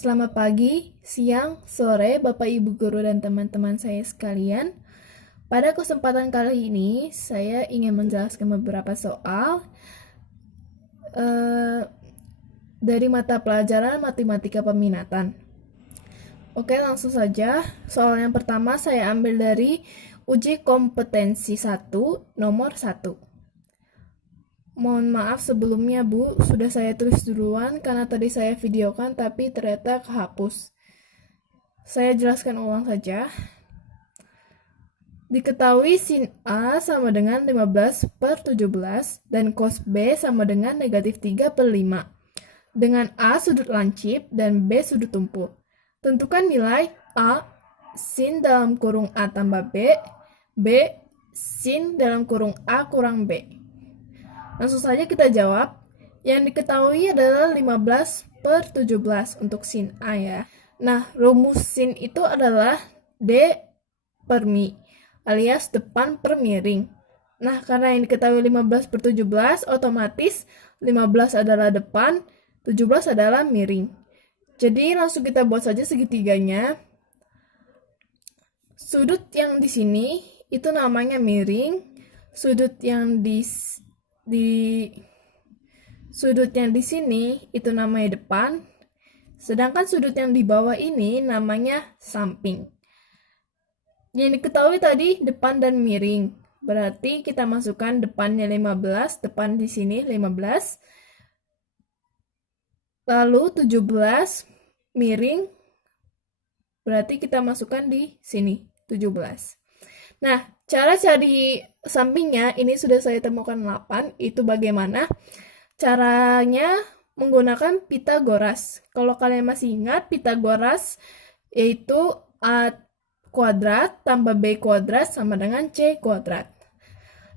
Selamat pagi, siang, sore, Bapak Ibu Guru dan teman-teman saya sekalian. Pada kesempatan kali ini, saya ingin menjelaskan beberapa soal dari mata pelajaran Matematika Peminatan. Oke, langsung saja. Soal yang pertama saya ambil dari uji kompetensi 1, nomor 1. Mohon maaf sebelumnya Bu, sudah saya tulis duluan karena tadi saya videokan tapi ternyata kehapus. Saya jelaskan ulang saja. Diketahui sin A sama dengan 15/17 dan cos B sama dengan negatif 3/5. Dengan A sudut lancip dan B sudut tumpul. Tentukan nilai A sin dalam kurung A tambah B, B sin dalam kurung A kurang B. Langsung saja kita jawab. Yang diketahui adalah 15/17 untuk sin A ya. Nah, rumus sin itu adalah D per mi, alias depan per miring. Nah, karena yang diketahui 15/17, otomatis 15 adalah depan, 17 adalah miring. Jadi langsung kita buat saja segitiganya. Sudut yang di sini itu namanya miring, sudut yang di sini itu namanya depan, sedangkan sudut yang di bawah ini namanya samping. Yang diketahui tadi depan dan miring. Berarti kita masukkan depannya 15, depan di sini 15. Lalu 17 miring. Berarti kita masukkan di sini 17. Nah, cara cari sampingnya ini sudah saya temukan 8. Itu bagaimana? Caranya menggunakan Pitagoras. Kalau kalian masih ingat, Pitagoras yaitu A kuadrat tambah B kuadrat sama dengan C kuadrat.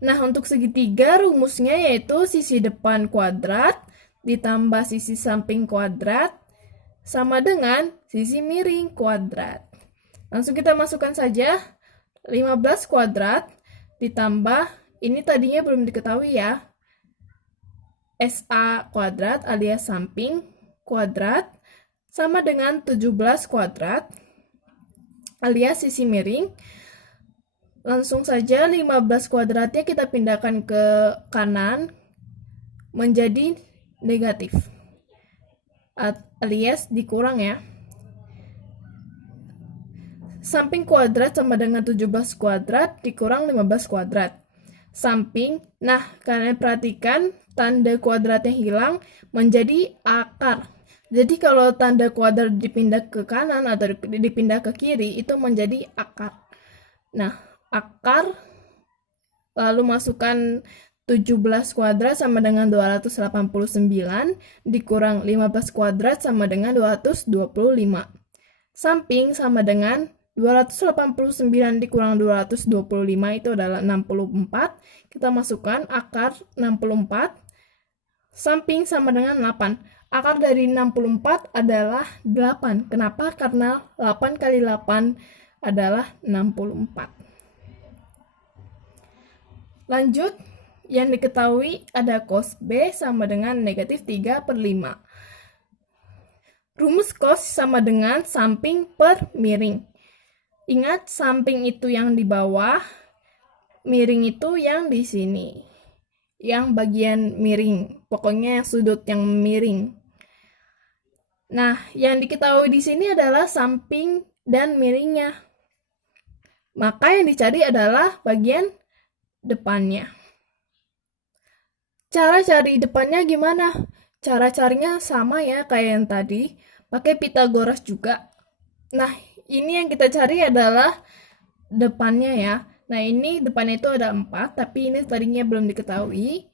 Nah, untuk segitiga rumusnya yaitu sisi depan kuadrat ditambah sisi samping kuadrat sama dengan sisi miring kuadrat. Langsung kita masukkan saja 15 kuadrat ditambah, ini tadinya belum diketahui ya, SA kuadrat alias samping kuadrat sama dengan 17 kuadrat alias sisi miring. Langsung saja 15 kuadratnya kita pindahkan ke kanan menjadi negatif alias dikurang ya. Samping kuadrat sama dengan 17 kuadrat dikurang 15 kuadrat. Samping, nah kalian perhatikan tanda kuadratnya hilang menjadi akar. Jadi kalau tanda kuadrat dipindah ke kanan atau dipindah ke kiri itu menjadi akar. Nah, akar lalu masukkan 17 kuadrat sama dengan 289 dikurang 15 kuadrat sama dengan 225. Samping sama dengan 289 dikurang 225 itu adalah 64. Kita masukkan akar 64. Samping sama dengan 8. Akar dari 64 adalah 8. Kenapa? Karena 8 kali 8 adalah 64. Lanjut, yang diketahui ada cos B sama dengan negatif 3/5. Rumus cos sama dengan samping per miring. Ingat, samping itu yang di bawah, miring itu yang di sini. Yang bagian miring, pokoknya yang sudut yang miring. Nah, yang diketahui di sini adalah samping dan miringnya. Maka yang dicari adalah bagian depannya. Cara cari depannya gimana? Cara carinya sama ya kayak yang tadi, pakai Pitagoras juga. Nah, ini yang kita cari adalah depannya ya. Nah, ini depannya itu ada 4, tapi ini tadinya belum diketahui.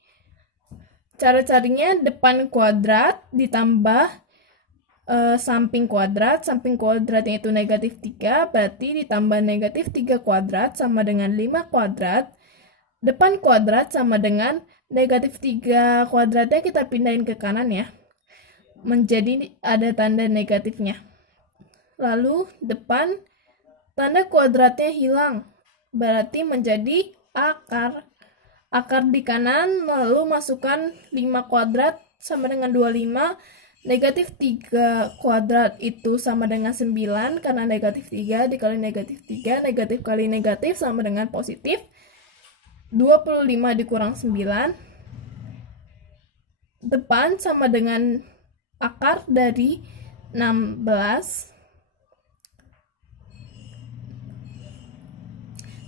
Cara carinya depan kuadrat ditambah samping kuadratnya itu negatif 3, berarti ditambah negatif 3 kuadrat sama dengan 5 kuadrat. Depan kuadrat sama dengan negatif 3 kuadratnya kita pindahin ke kanan ya. Menjadi ada tanda negatifnya. Lalu depan tanda kuadratnya hilang. Berarti menjadi akar. Akar di kanan lalu masukkan 5 kuadrat sama dengan 25 Negatif 3 kuadrat itu sama dengan 9, karena negatif 3 dikali negatif 3, negatif kali negatif sama dengan positif. 25 dikurang 9, depan sama dengan akar dari 16.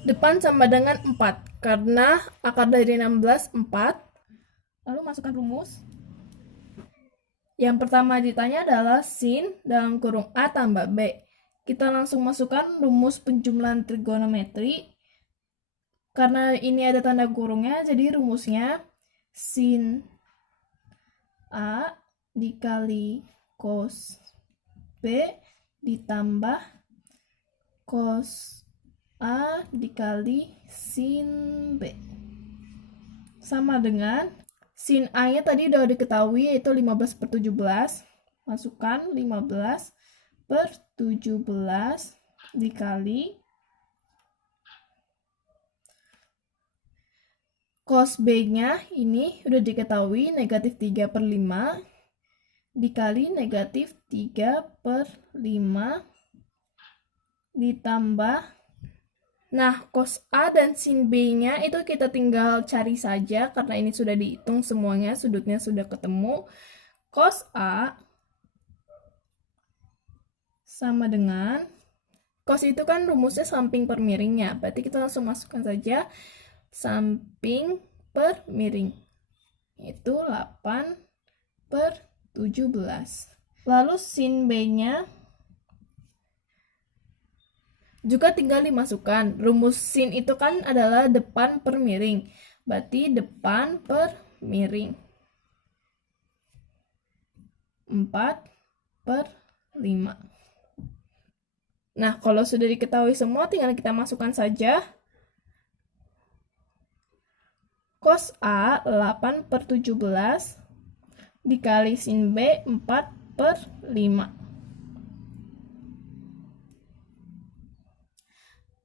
Depan sama dengan 4, karena akar dari 16, 4. Lalu masukkan rumus. Yang pertama ditanya adalah sin dalam kurung A tambah B. Kita langsung masukkan rumus penjumlahan trigonometri. Karena ini ada tanda kurungnya, jadi rumusnya sin A dikali cos B ditambah cos A dikali sin B. Sama dengan sin A-nya tadi udah diketahui, yaitu 15/17. Masukkan 15/17 dikali cos B-nya ini udah diketahui, negatif 3/5 dikali negatif 3/5 ditambah. Nah, cos A dan sin B-nya itu kita tinggal cari saja, karena ini sudah dihitung semuanya, sudutnya sudah ketemu. Cos A sama dengan, cos itu kan rumusnya samping per miringnya, berarti kita langsung masukkan saja samping per miring. Itu 8/17. Lalu sin B-nya juga tinggal dimasukkan. Rumus sin itu kan adalah depan per miring. Berarti depan per miring. 4/5. Nah, kalau sudah diketahui semua, tinggal kita masukkan saja. Cos A 8/17 dikali sin B 4/5.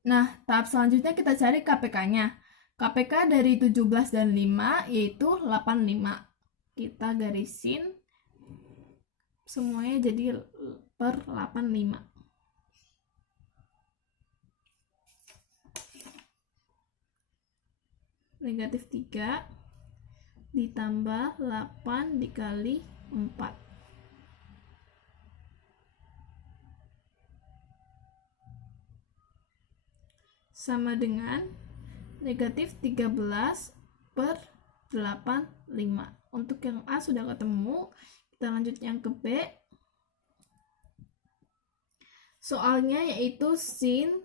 Nah, tahap selanjutnya kita cari KPK-nya. KPK dari 17 dan 5 yaitu 85. Kita garisin semuanya jadi per 85. Negatif 3 ditambah 8 dikali 4. Sama dengan negatif 13/85. Untuk yang A sudah ketemu, kita lanjut yang ke B. Soalnya yaitu sin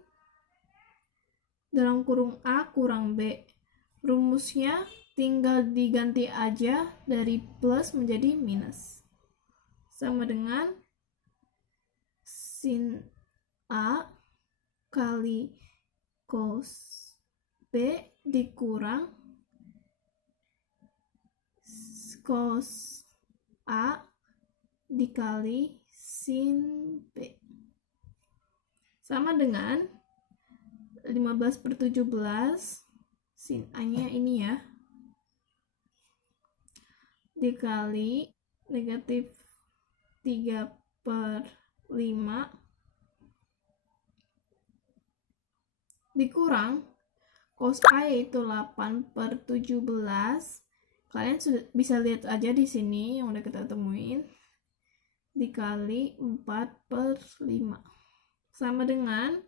dalam kurung A kurang B. Rumusnya tinggal diganti aja dari plus menjadi minus. Sama dengan sin A kali cos B dikurang cos A dikali sin B. Sama dengan 15/17 sin A-nya ini ya, dikali negatif 3/5 dikurang cos A yaitu 8/17. Kalian sudah bisa lihat aja di sini yang udah kita temuin, dikali 4/5 sama dengan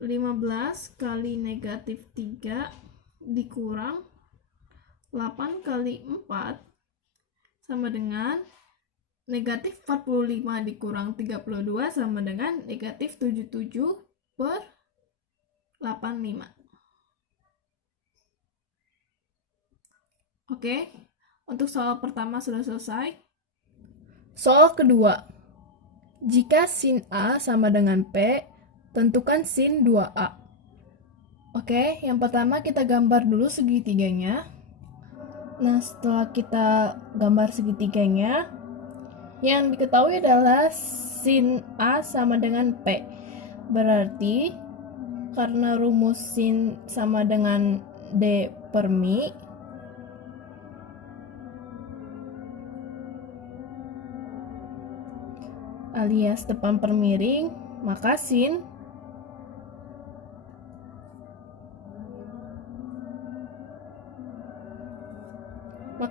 15 kali negatif 3 dikurang 8 kali 4 sama dengan negatif 45 dikurang 32 sama dengan negatif 77/85. Oke, untuk soal pertama sudah selesai. Soal kedua, jika sin A sama dengan P, tentukan sin 2A. Oke, yang pertama kita gambar dulu segitiganya. Nah, setelah kita gambar segitiganya, yang diketahui adalah sin A sama dengan P. Berarti karena rumus sin sama dengan D per mi, alias depan per miring, maka sin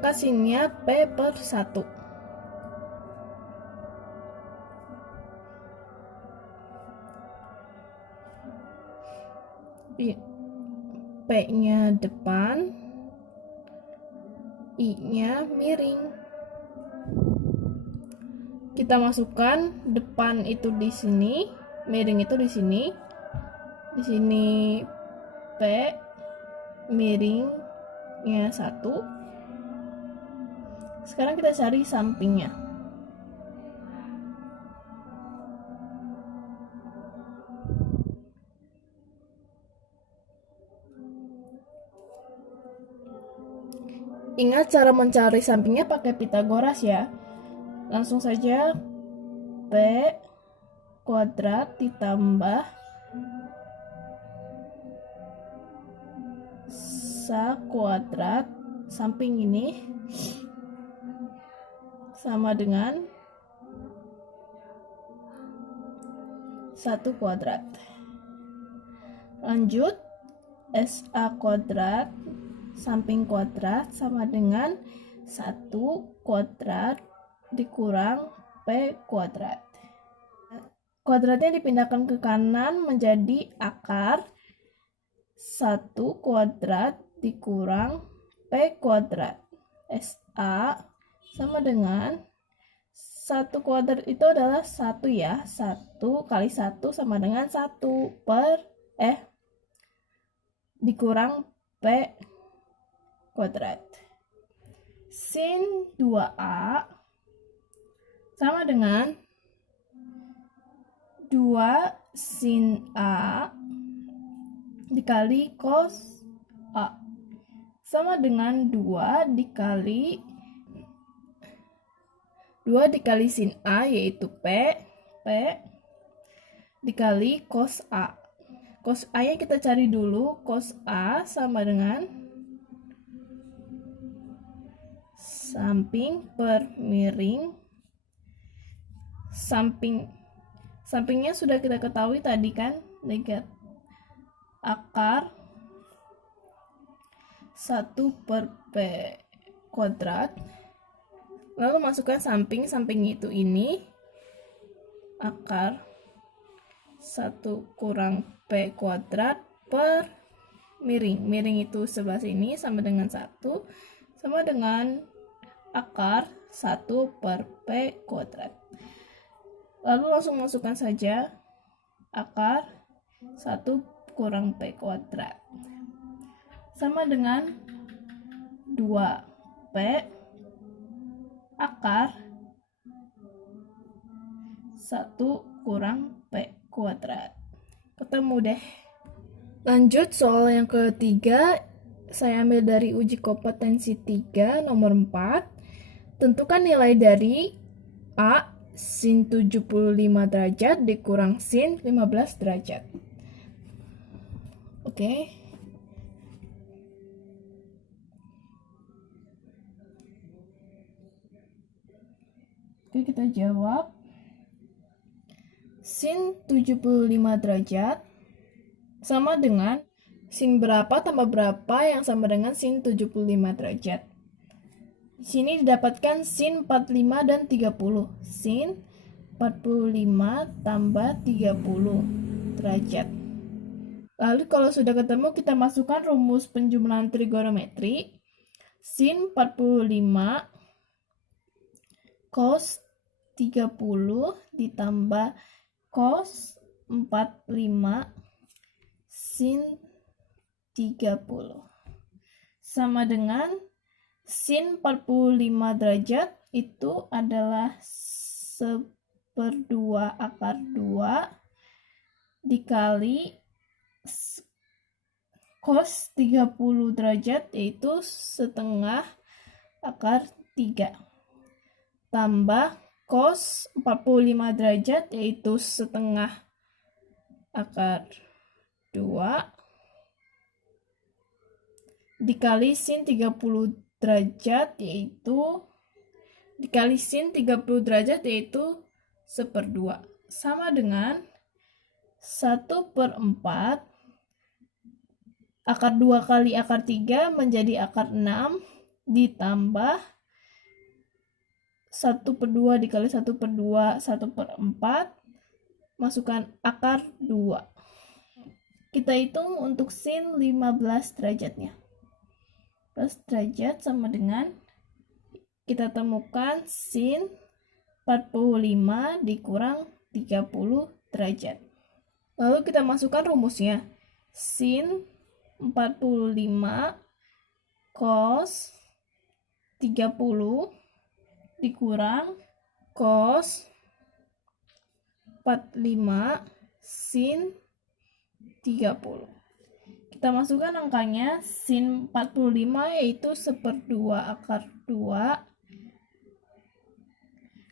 sinnya P per 1. P-nya depan, I-nya miring. Kita masukkan depan itu di sini, miring itu di sini. Di sini P, miringnya 1. Sekarang kita cari sampingnya. Ingat cara mencari sampingnya pakai Pitagoras ya. Langsung saja P kuadrat ditambah sa kuadrat samping ini sama dengan 1 kuadrat. Lanjut, SA kuadrat samping kuadrat sama dengan 1 kuadrat dikurang P kuadrat. Kuadratnya dipindahkan ke kanan menjadi akar 1 kuadrat dikurang P kuadrat. SA sama dengan 1 kuadrat itu adalah 1 ya. 1 kali 1 sama dengan 1 per dikurang P kuadrat. Sin 2A sama dengan 2 sin A dikali cos A sama dengan 2 dikali sin A yaitu P dikali cos A. Cos A nya kita cari dulu. Cos A sama dengan samping per miring. Sampingnya sudah kita ketahui tadi kan, negatif akar 1 per P kuadrat. Lalu masukkan samping itu ini, akar 1 kurang P kuadrat per miring. Miring itu sebelah sini sama dengan 1, sama dengan akar 1 per P kuadrat. Lalu langsung masukkan saja akar 1 kurang P kuadrat. Sama dengan 2P akar 1 kurang P kuadrat. Ketemu deh. Lanjut soal yang ketiga, saya ambil dari uji kompetensi 3 nomor 4. Tentukan nilai dari A sin 75 derajat dikurang sin 15 derajat. Oke. Oke, kita jawab. Sin 75 derajat sama dengan sin berapa tambah berapa yang sama dengan sin 75 derajat. Di sini didapatkan sin 45 dan 30. Sin 45 tambah 30 derajat. Lalu kalau sudah ketemu, kita masukkan rumus penjumlahan trigonometri. Sin 45 cos 30 ditambah cos 45 sin 30 sama dengan sin 45 derajat itu adalah 1/2 akar 2 dikali cos 30 derajat yaitu setengah akar 3 tambah cos 45 derajat yaitu setengah akar 2 dikali sin 30 derajat yaitu 1/2 sama dengan 1/4 akar 2 kali akar 3 menjadi akar 6 ditambah 1/2 dikali 1/2 1/4 masukkan akar 2. Kita hitung untuk sin 15 derajatnya. 15 derajat sama dengan kita temukan sin 45 dikurang 30 derajat. Lalu kita masukkan rumusnya. Sin 45 cos 30 dikurang cos 45 sin 30. Kita masukkan angkanya. Sin 45 yaitu 1/2 akar 2.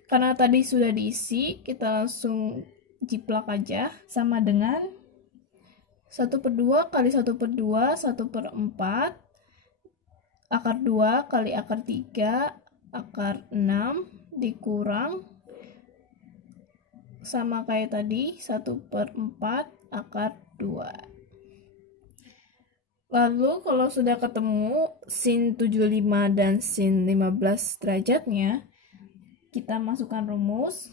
Karena tadi sudah diisi, kita langsung jiplak aja. Sama dengan 1/2 kali 1/2 1/4 akar 2 kali akar 3 akar 6 dikurang sama kayak tadi 1/4 akar 2. Lalu kalau sudah ketemu sin 75 dan sin 15 derajatnya, kita masukkan rumus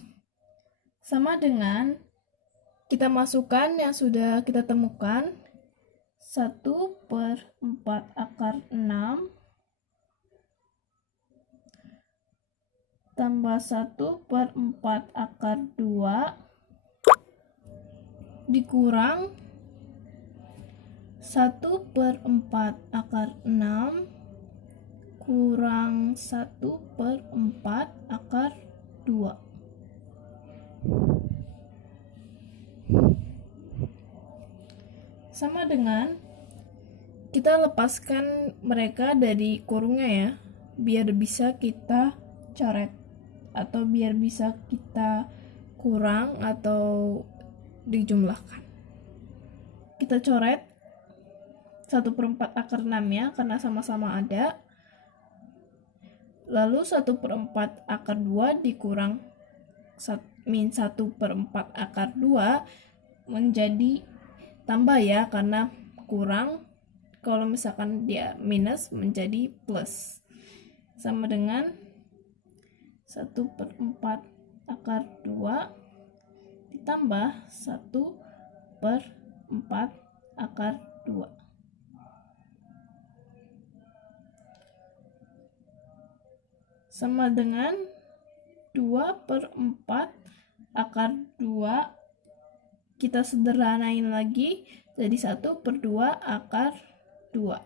sama dengan kita masukkan yang sudah kita temukan 1/4 akar 6 tambah 1/4 akar 2 dikurang 1/4 akar 6 kurang 1/4 akar 2. Sama dengan kita lepaskan mereka dari kurungnya ya, biar bisa kita coret atau biar bisa kita kurang atau dijumlahkan. Kita coret 1/4 akar 6 ya, karena sama-sama ada. Lalu 1/4 akar 2 dikurang min 1/4 akar 2 menjadi tambah ya, karena kurang. Kalau misalkan dia minus menjadi plus. Sama dengan 1/4 akar 2 ditambah 1/4 akar 2. Sama dengan 2/4 akar 2. Kita sederhanain lagi jadi 1/2 akar 2.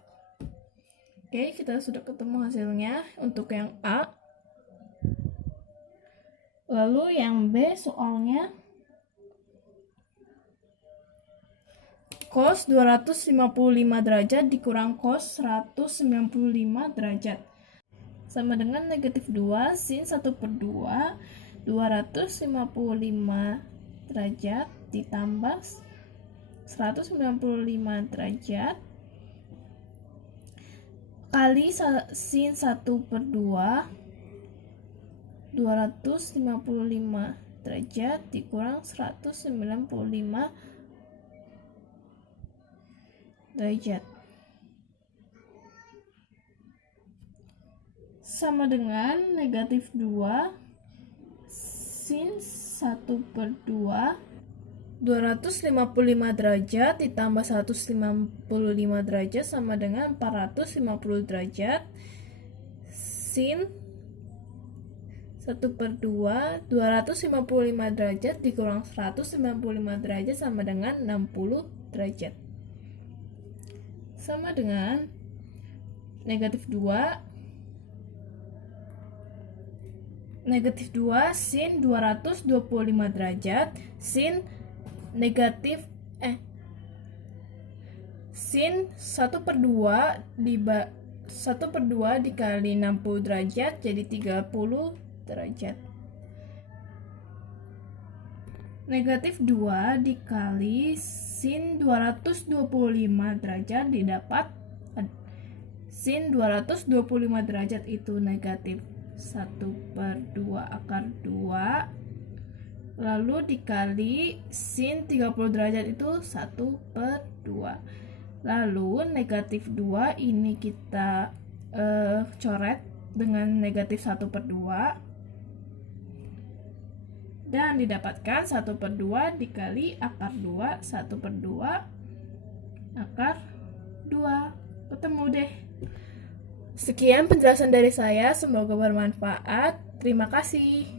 Oke, kita sudah ketemu hasilnya untuk yang A. Lalu yang B soalnya cos 255 derajat dikurang cos 195 derajat sama dengan negatif 2 sin 1/2 255 derajat ditambah 195 derajat kali sin 1/2 255 derajat dikurang 195 derajat sama dengan negatif 2 sin 1/2 255 derajat ditambah 195 derajat sama dengan 450 derajat sin 1/2 255 derajat dikurang 195 derajat sama dengan 60 derajat sama dengan negatif 2 sin 225 derajat sin negatif sin 1/2 dikali 60 derajat jadi 30 derajat. Negatif 2 dikali sin 225 derajat didapat sin 225 derajat itu negatif 1/2 akar 2 lalu dikali sin 30 derajat itu 1/2. Lalu negatif 2 ini kita coret dengan negatif 1/2. Dan didapatkan 1/2 dikali akar 2, 1/2 akar 2. Ketemu deh. Sekian penjelasan dari saya, semoga bermanfaat. Terima kasih.